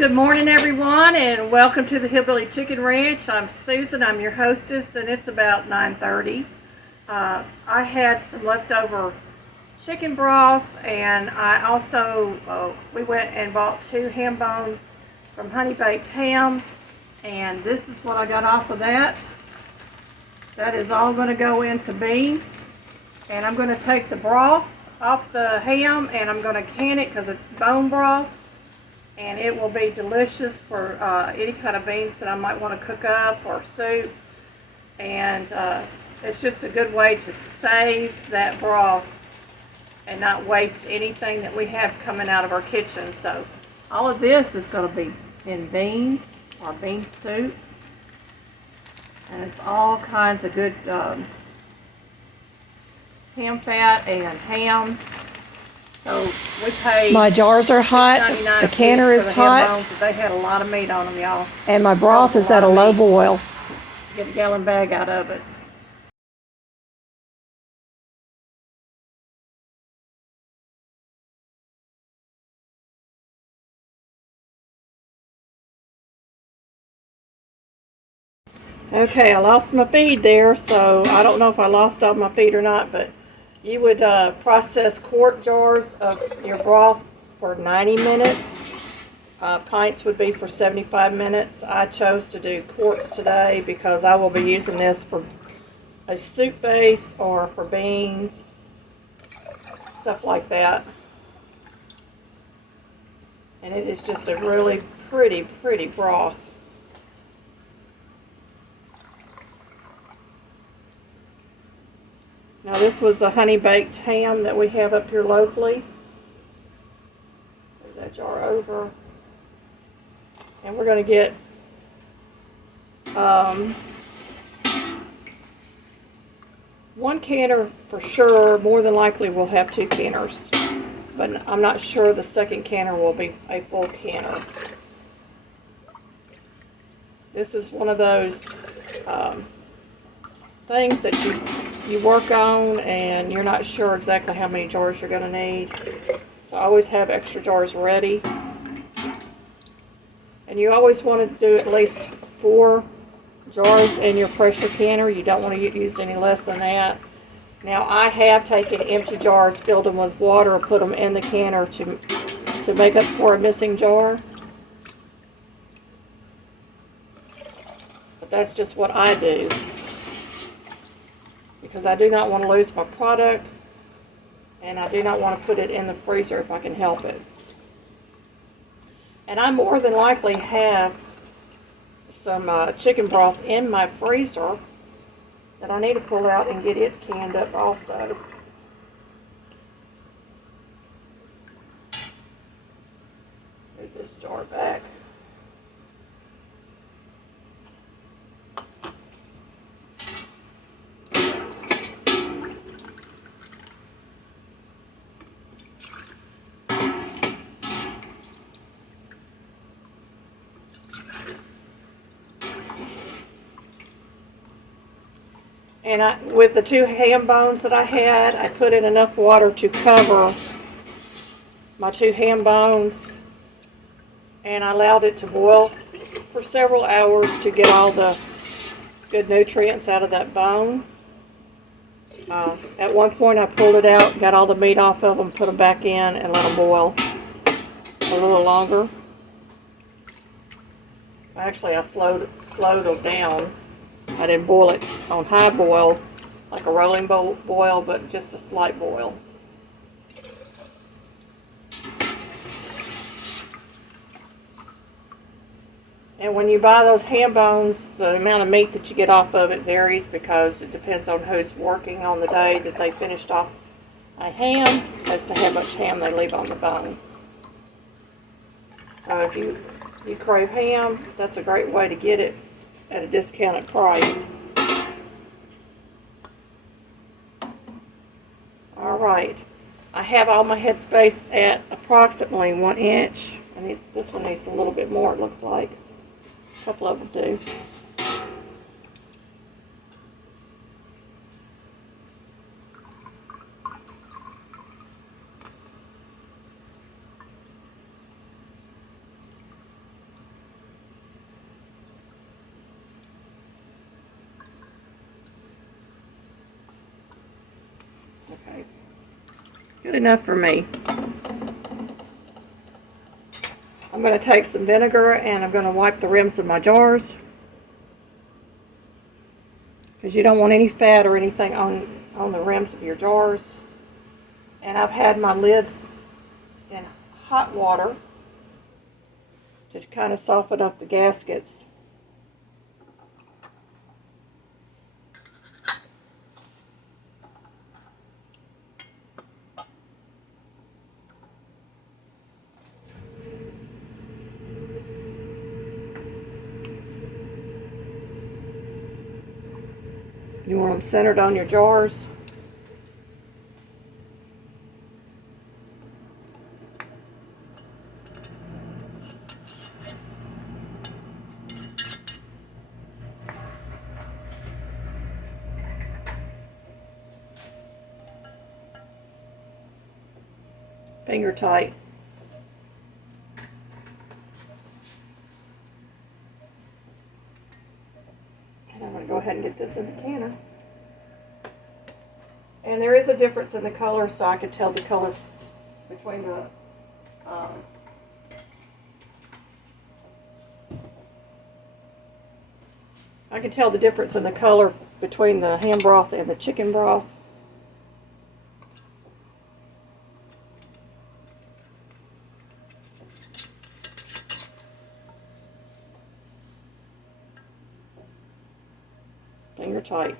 Good morning, everyone, and welcome to the Hillbilly Chicken Ranch. I'm Susan. I'm your hostess, and it's about 9:30. I had some leftover chicken broth, and I also we went and bought 2 ham bones from Honey Baked Ham, and this is what I got off of that. That is all going to go into beans, and I'm going to take the broth off the ham, and I'm going to can it because it's bone broth. And it will be delicious for any kind of beans that I might want to cook up or soup. And it's just a good way to save that broth and not waste anything that we have coming out of our kitchen. So all of this is going to be in beans or bean soup. And it's all kinds of good ham fat and ham. So we paid. My jars are hot. The canner is hot. They had a lot of meat on them, y'all. And my broth is at a low boil. Get a gallon bag out of it. Okay, I lost my feed there, so I don't know if I lost all my feed or not, but you would process quart jars of your broth for 90 minutes. Pints would be for 75 minutes. I chose to do quarts today because I will be using this for a soup base or for beans, stuff like that. And it is just a really pretty broth. Now this was a honey baked ham that we have up here locally. Move that jar over. And we're going to get one canner for sure. More than likely we'll have 2 canners. But I'm not sure the second canner will be a full canner. This is one of those things that you work on and you're not sure exactly how many jars you're going to need. So I always have extra jars ready. And you always want to do at least 4 jars in your pressure canner. You don't want to use any less than that. Now I have taken empty jars, filled them with water, and put them in the canner to make up for a missing jar. But that's just what I do, because I do not want to lose my product, and I do not want to put it in the freezer if I can help it. And I more than likely have some chicken broth in my freezer that I need to pull out and get it canned up also. Move this jar back. And with the 2 ham bones that I had, I put in enough water to cover my 2 ham bones, and I allowed it to boil for several hours to get all the good nutrients out of that bone. At one point I pulled it out, got all the meat off of them, put them back in, and let them boil a little longer. Actually, I slowed them down. I didn't boil it on high boil, like a rolling boil, but just a slight boil. And when you buy those ham bones, the amount of meat that you get off of it varies because it depends on who's working on the day that they finished off a ham as to how much ham they leave on the bone. So if you crave ham, that's a great way to get it at a discounted price. Alright, I have all my headspace at approximately 1 inch. This one needs a little bit more, it looks like. A couple of them do. Good enough for me. I'm going to take some vinegar and I'm going to wipe the rims of my jars, because you don't want any fat or anything on the rims of your jars. And I've had my lids in hot water to kind of soften up the gaskets. You want them centered on your jars. Finger tight. And I'm going to go ahead and get this in the canner. And there is a difference in the color, so I could tell the color between the I can tell the difference in the color between the ham broth and the chicken broth. Finger tight.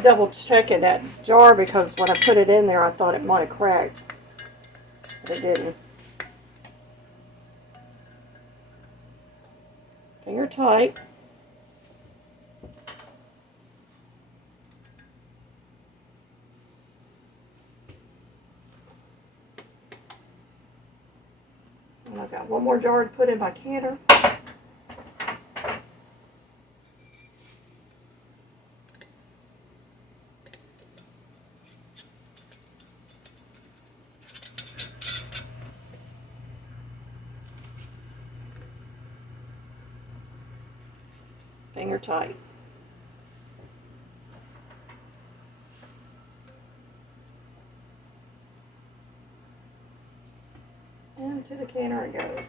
Double checking that jar, because when I put it in there I thought it might have cracked, but it didn't. Finger tight. And I've got one more jar to put in my canner. Finger tight. And to the canner it goes.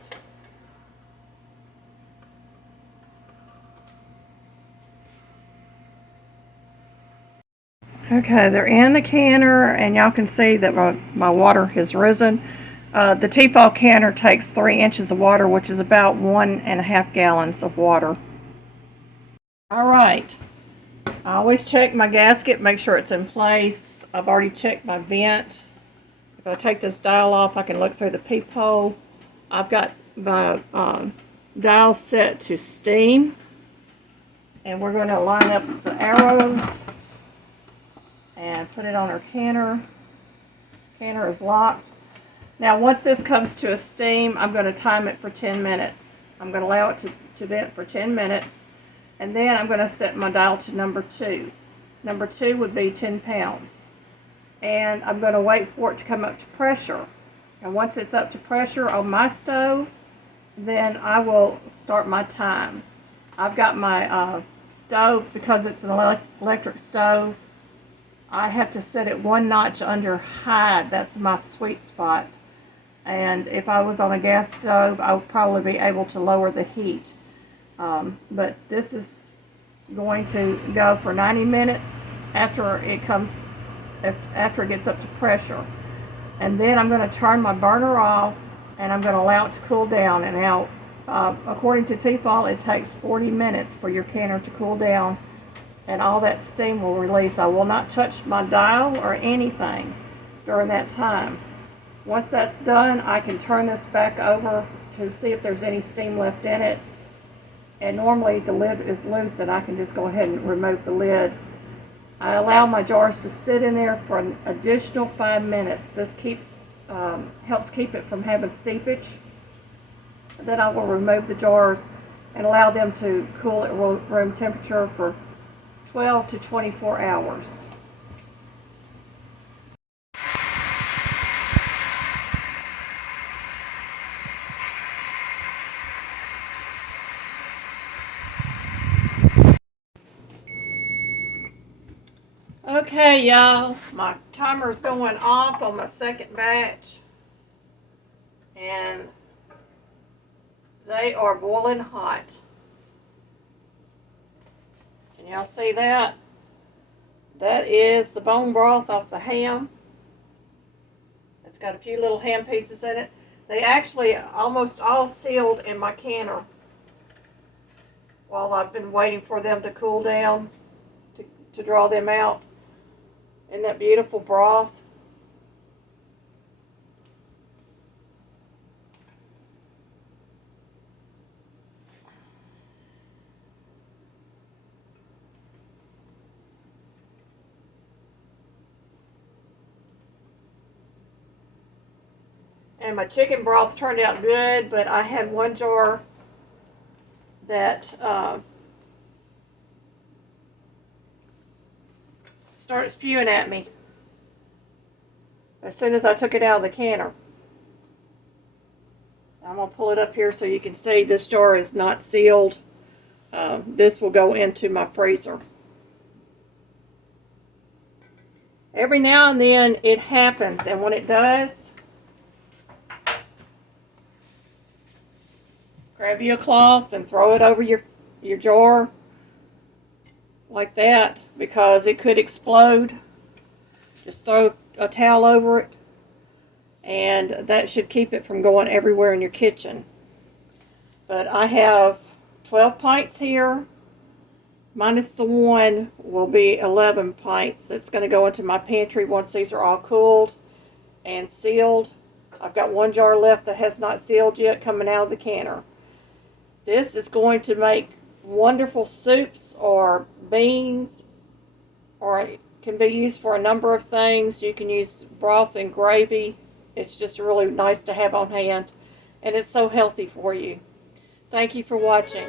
Okay, they're in the canner, and y'all can see that my water has risen. The T-Fal canner takes 3 inches of water, which is about 1.5 gallons of water. Alright, I always check my gasket, make sure it's in place. I've already checked my vent. If I take this dial off, I can look through the peephole. I've got my dial set to steam, and we're going to line up the arrows and put it on our canner. Canner is locked. Now once this comes to a steam, I'm going to time it for 10 minutes. I'm going to allow it to vent for 10 minutes. And then I'm going to set my dial to number 2. Number 2 would be 10 pounds. And I'm going to wait for it to come up to pressure. And once it's up to pressure on my stove, then I will start my time. I've got my stove, because it's an electric stove, I have to set it 1 notch under high. That's my sweet spot. And if I was on a gas stove, I would probably be able to lower the heat. But this is going to go for 90 minutes after it gets up to pressure. And then I'm going to turn my burner off, and I'm going to allow it to cool down. And now, according to T-Fal, it takes 40 minutes for your canner to cool down, and all that steam will release. I will not touch my dial or anything during that time. Once that's done, I can turn this back over to see if there's any steam left in it. And normally the lid is loose, and I can just go ahead and remove the lid. I allow my jars to sit in there for an additional 5 minutes. This helps keep it from having seepage. Then I will remove the jars and allow them to cool at room temperature for 12 to 24 hours. Okay, y'all, my timer's going off on my second batch, and they are boiling hot. Can y'all see that? That is the bone broth off the ham. It's got a few little ham pieces in it. They actually almost all sealed in my canner while I've been waiting for them to cool down to draw them out. Isn't that beautiful broth? And my chicken broth turned out good, but I had one jar that started spewing at me as soon as I took it out of the canner. I'm going to pull it up here so you can see this jar is not sealed. This will go into my freezer. Every now and then it happens, and when it does, grab you a cloth and throw it over your jar like that, because it could explode. Just throw a towel over it, and that should keep it from going everywhere in your kitchen. But I have 12 pints here, minus the one will be 11 pints. It's going to go into my pantry once these are all cooled and sealed. I've got one jar left that has not sealed yet coming out of the canner. This is going to make wonderful soups or beans, or it can be used for a number of things. You can use broth and gravy. It's just really nice to have on hand, and it's so healthy for you. Thank you for watching.